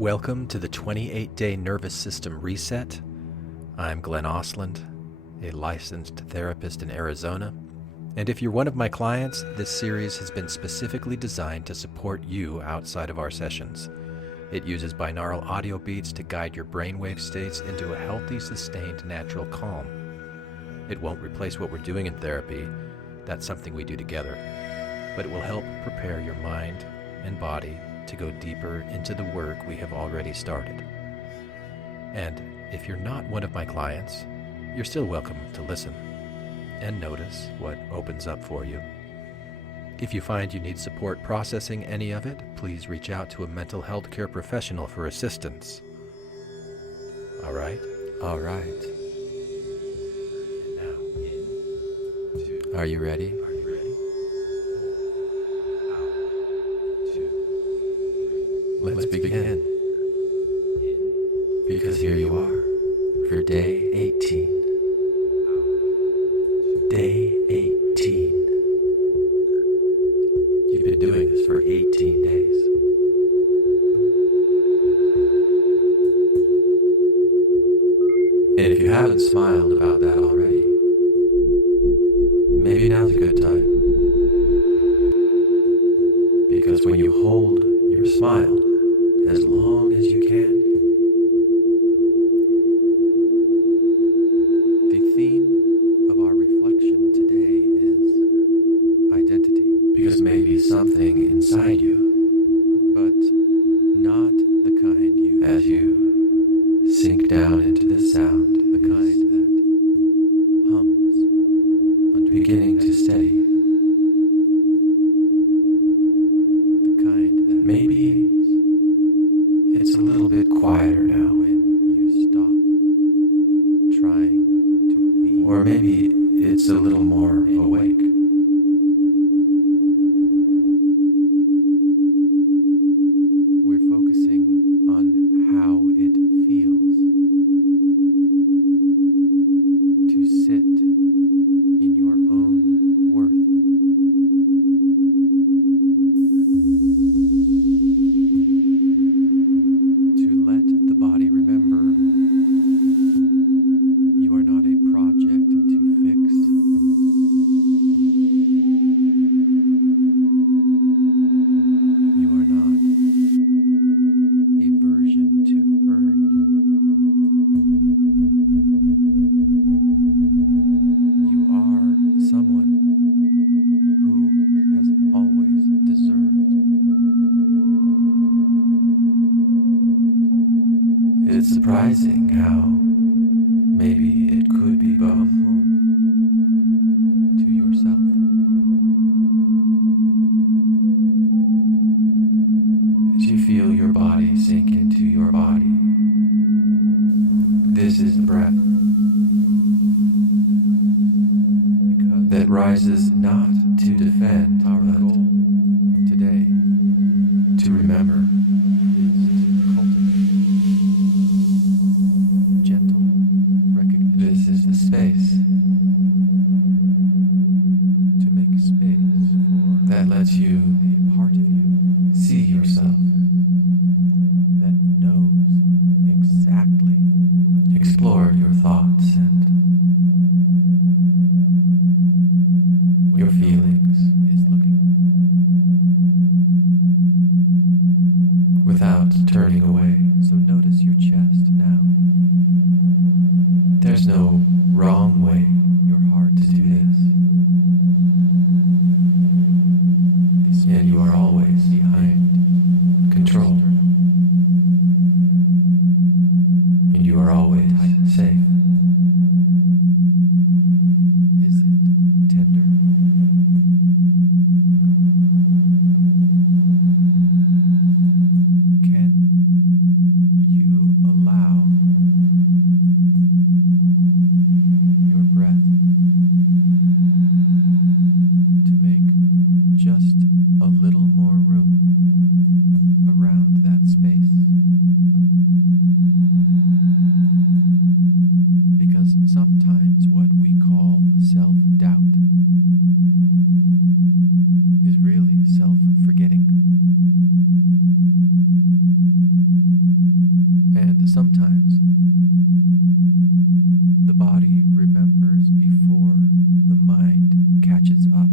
Welcome to the 28-Day Nervous System Reset. I'm Glenn Ostlund, a licensed therapist in Arizona, and if you're one of my clients, this series has been specifically designed to support you outside of our sessions. It uses binaural audio beats to guide your brainwave states into a healthy, sustained, natural calm. It won't replace what we're doing in therapy. That's something we do together. But it will help prepare your mind and body to go deeper into the work we have already started. And if you're not one of my clients, you're still welcome to listen and notice what opens up for you. If you find you need support processing any of it, please reach out to a mental health care professional for assistance. All right? All right. Now, Are you ready? Let's begin. Because here you are for day 18. Day 18. You've been doing this for 18 days. And if you haven't smiled about that already, maybe now's a good time. Because when you hold your smile as long as you can, the theme of our reflection today is identity. Because maybe something inside you, but not the kind you, as you sink down into this sound, the kind that hums, beginning to steady, the kind that maybe it's a little bit quieter now when you stop trying to be, or maybe it's a little more awake. We're focusing on how it feels to sit in your own worth. To let the body remember you are not a project to fix. You are not a version to earn. You are someone who has always deserved. It's surprising how maybe it could be both to yourself. As you feel your body sink into your body, this is the breath that rises not to defend our goal today, to remember, is to cultivate gentle recognition. This is the space to make space for that lets you, a part of you, see yourself, that knows exactly, explore your thoughts and your feelings, is looking without turning away. So notice your chest now. There's no wrong way you're hard to do this. And you are always behind control. And you are always safe. Is it tender? Can you allow your breath to make just a little more room around that space? Because sometimes what we call self-doubt is really self-forgetting. And sometimes the body remembers before the mind catches up.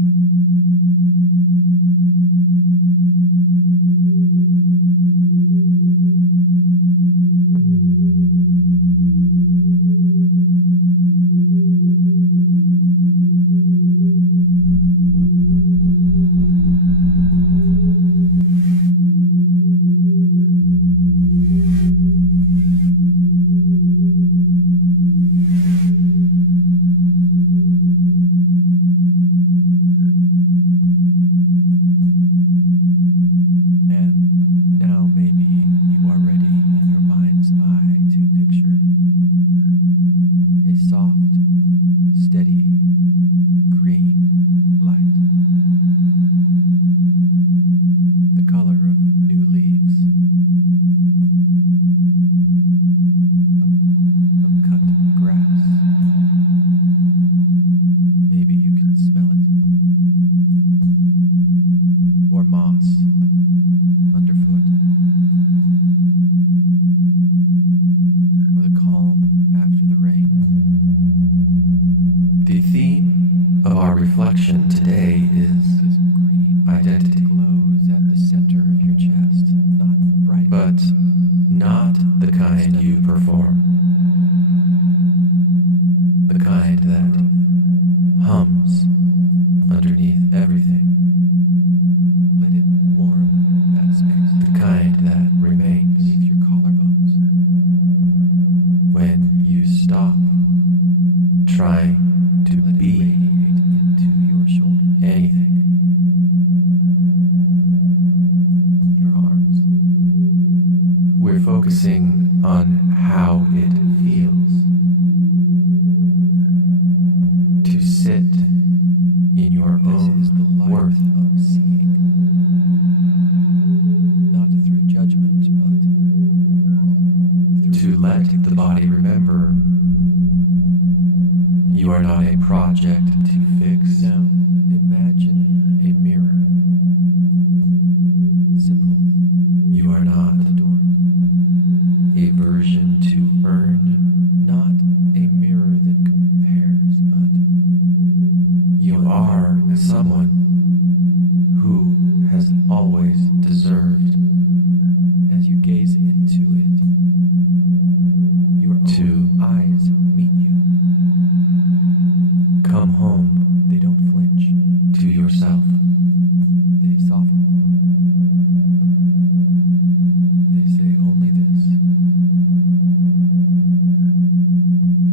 And now maybe you are ready in your mind's eye to picture a soft, steady, green light, the color of new leaves, of cut grass. Maybe you can smell it, or moss underfoot, or the calm after the rain. The theme of our reflection today is this green identity glows at the center of your chest, not bright, but not the kind you perform, the kind that hums underneath everything. Let it warm that space, the kind that remains beneath your collarbones when you stop trying to be into your shoulder. Anything. Your arms. We're focusing on how it feels to sit in your own worth of seeing, not through judgment, but to let the body remember you are not a project to fix. Now, imagine a mirror. Simple. You are not adorned. A version to earn, not a mirror that compares, but you are someone who has always deserved, as you gaze into it, your two eyes meet you. Come home, they don't flinch. To yourself, they soften. They say only this.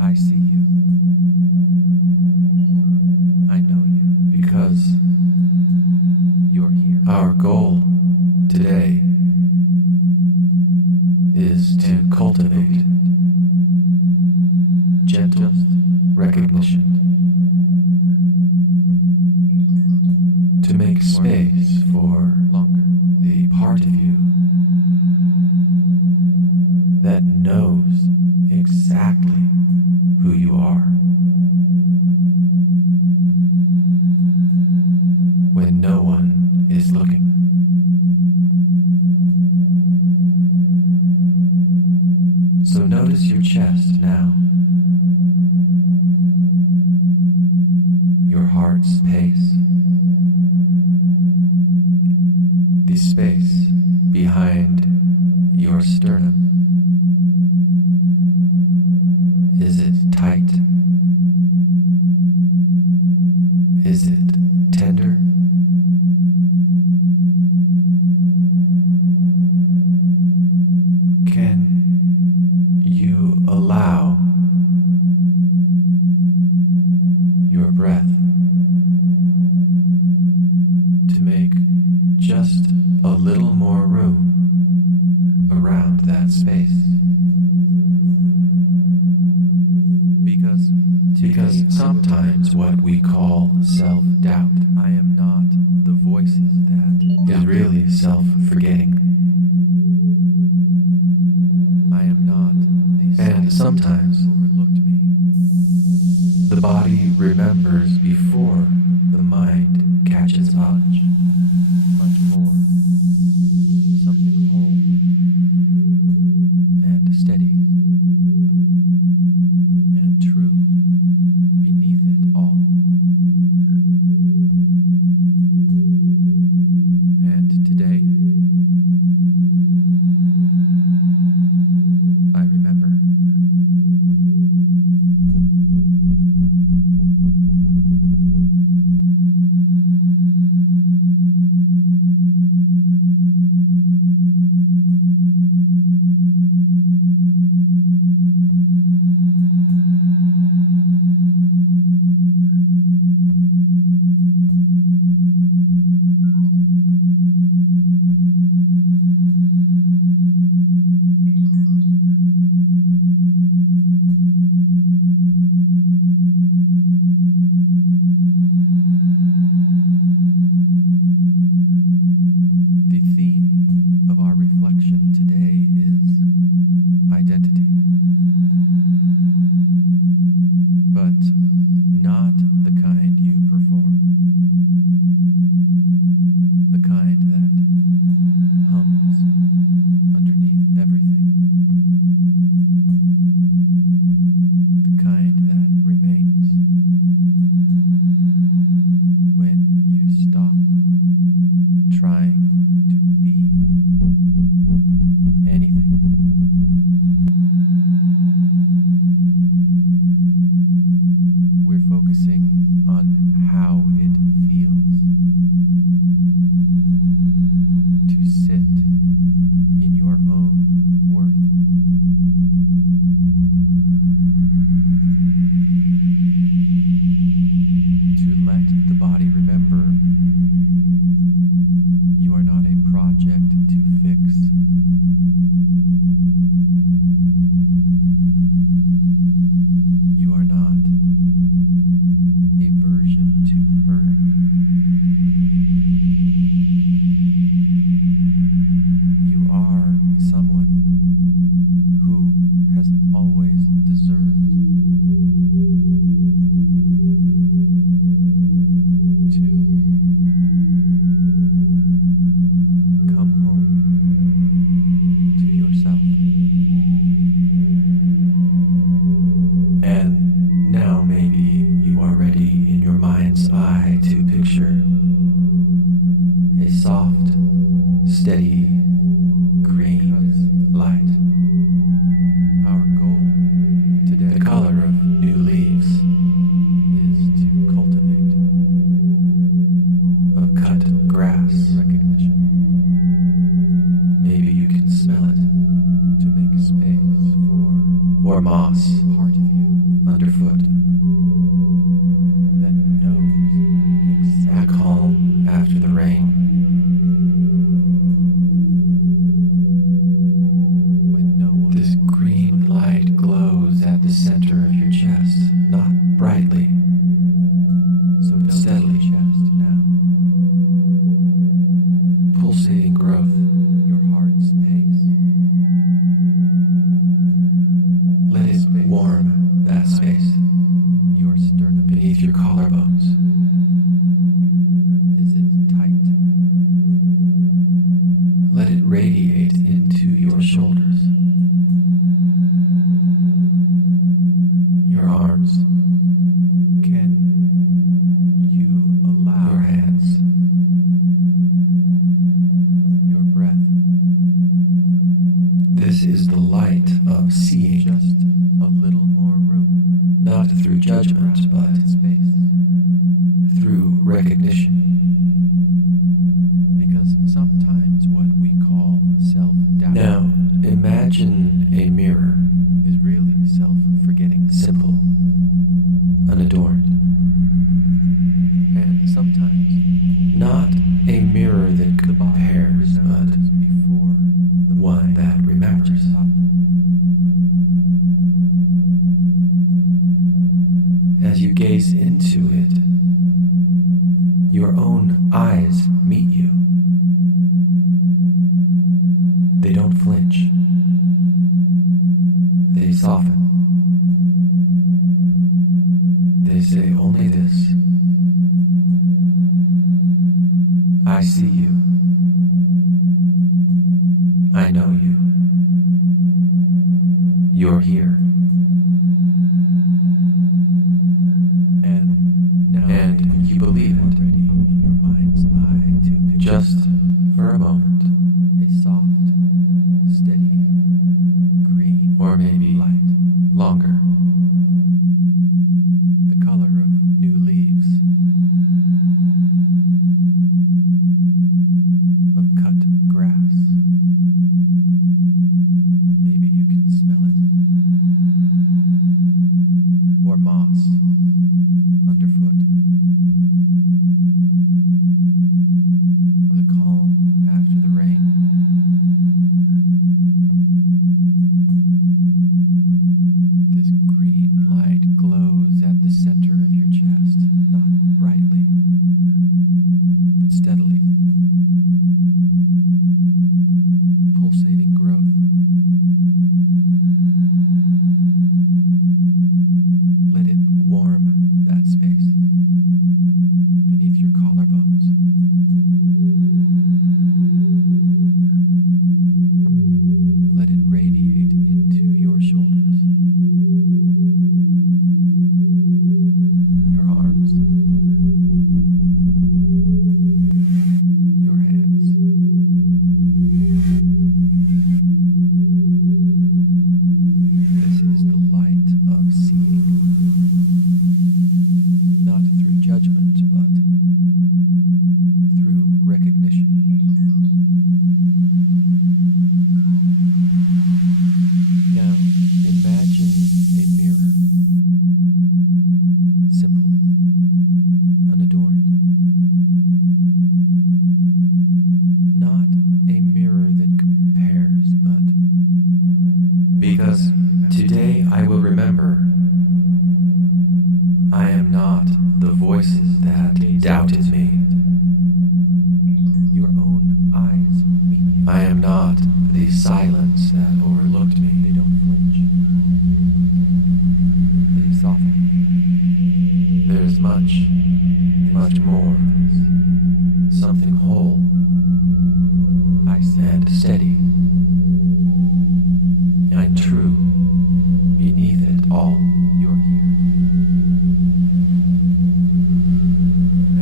I see you. I know you because you're here. Our goal today is to cultivate gentle recognition, to make space for the part of you that knows exactly who you are when no one is looking. So notice your chest now, your heart's pace, the space behind your sternum. Is it tight? Is it tender? Can you allow your breath to make just a little more room around that space? Because sometimes what we call self-doubt, I am not the voices that is really self-forgetting. I am not the and sometimes overlooked me. The body remembers before the mind catches up. Much more. Something whole and steady. The theme of our reflection today is identity, but not the kind you perform, the kind that hums underneath everything, the kind that remains when you stop trying to be anything. We're focusing on how it feels to sit in your own worth. To let the body remember you are not a project to fix. You are not a version to earn. You are someone who has always deserved to come home to yourself. And now maybe you are ready in your mind's eye to picture a soft, steady, green light. Our goal today, the color of new leaves, is to cultivate of cut grass recognition. Maybe you can smell it to make space for, or moss, part of you underfoot that knows exactly calm after the rain. When no one, this green light glows at the center of your chest, not brightly, so steadily. Chest now, pulsating growth, your heart's pace. Let it warm that space. Your sternum beneath your collarbones. Is it tight? Let it radiate into your shoulders. Your arms. Can you allow your hands? Your breath. This is the light of seeing. Just a little more room. Not through judgment, but space. Through recognition. Because sometimes what we call self-doubt. Now, imagine a mirror is really self-forgetting. Simple. Unadorned. And sometimes not a mirror that compares, but before the one that remembers. As you gaze into it, your own eyes meet you. They don't flinch. They soften. They say only this. I see you. I know you. You're here. And you believe it already in your mind's eye to picture just for a moment. A soft, steady, green, or maybe light, longer. The color of new leaves, of cut grass. pulsating growth. Let it warm that space beneath your collarbones. Let it radiate into your shoulders, your arms, your hands. This is the light of seeing, not through judgment, but through recognition. Now, imagine a mirror, simple, unadorned. Not a mirror that compares, but because today I will remember I am not the voices that doubted me. Your own eyes meet you. I am not the silence that overlooked me. They don't flinch. They soften. There's much, much more. Something whole, I said, steady, and true. Beneath it all, you're here.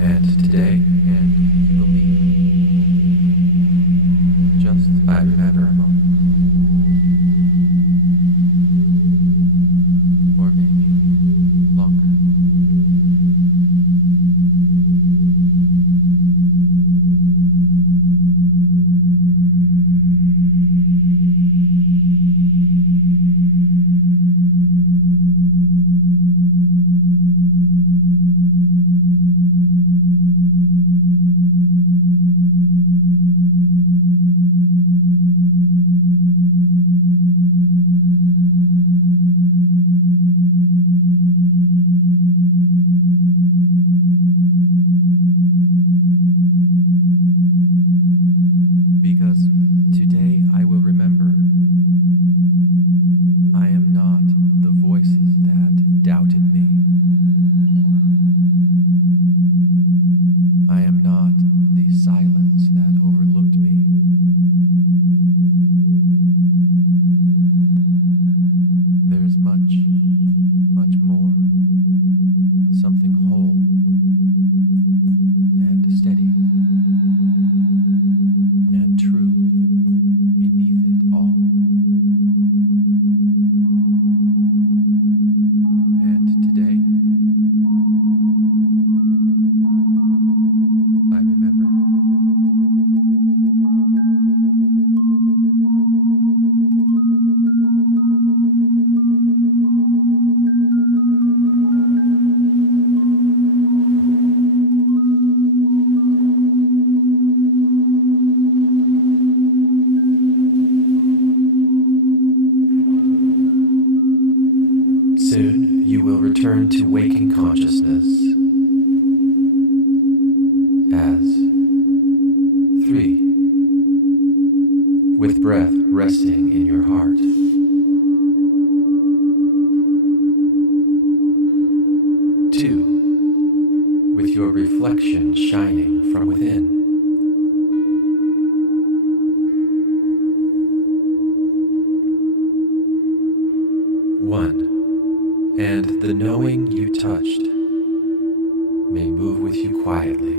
And today, and you believe, just I remember a moment, or maybe longer. Because today I will remember I am not the voices that doubted me. I am not the silence that overlooked me. There is much, much more. Something whole and steady and true beneath it all. And today, I remember. Soon you will return to waking consciousness as 3, with breath resting in your heart. 2, with your reflection shining from within. 1, and the knowing you touched may move with you quietly,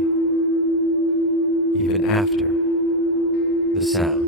even after the sound.